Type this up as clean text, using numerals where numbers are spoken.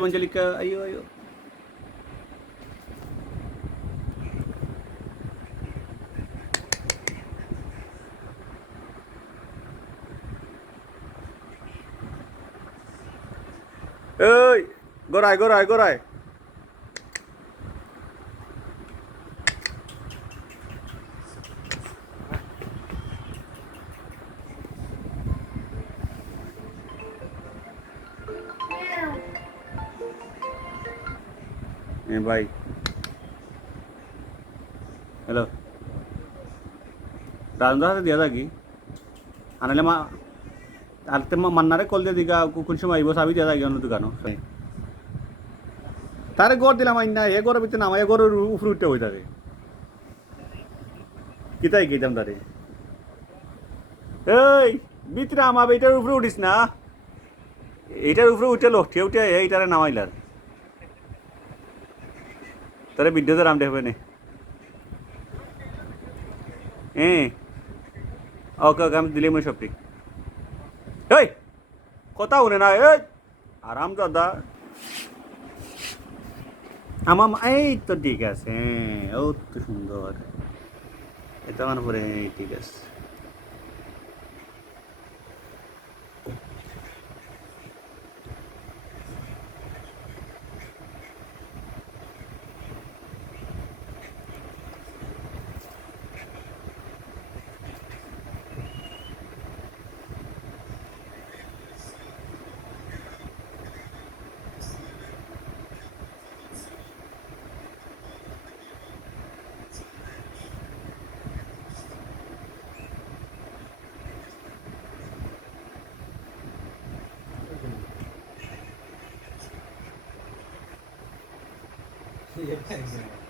Manjalika, ayo ayo. Ơi, gorai, gorai. Bye. Hello. Rajendra হাতে দিয়া থাকি আনালে মা আর তে মান্নারে কল দিয়ে দিগা কোন সময় আইব চাবি দিয়া থাকি অন্য দোকানও তারে গড় দিলাম আইন না এ গড়ের ভিতরে নামাই এ গড়ের উপরে উঠতে হয়ে থাকে কিতাই গেতাম তারে এই ভিতরে আমার এইটার উপরে উঠিস না এইটার উপরে উঠে লঠিয়ে উঠে এইটারে নামাইলার তারে ভিডিওতে রাম দেখবে নে হ্যাঁ ওকে ওকে আমি দিলে মই সবটি এই কথা শুনে না এই আরাম দাদা আমার এই তো ঠিক আছে ও তো সুন্দর এটা মনে পড়ে ঠিক আছে Yeah, thanks.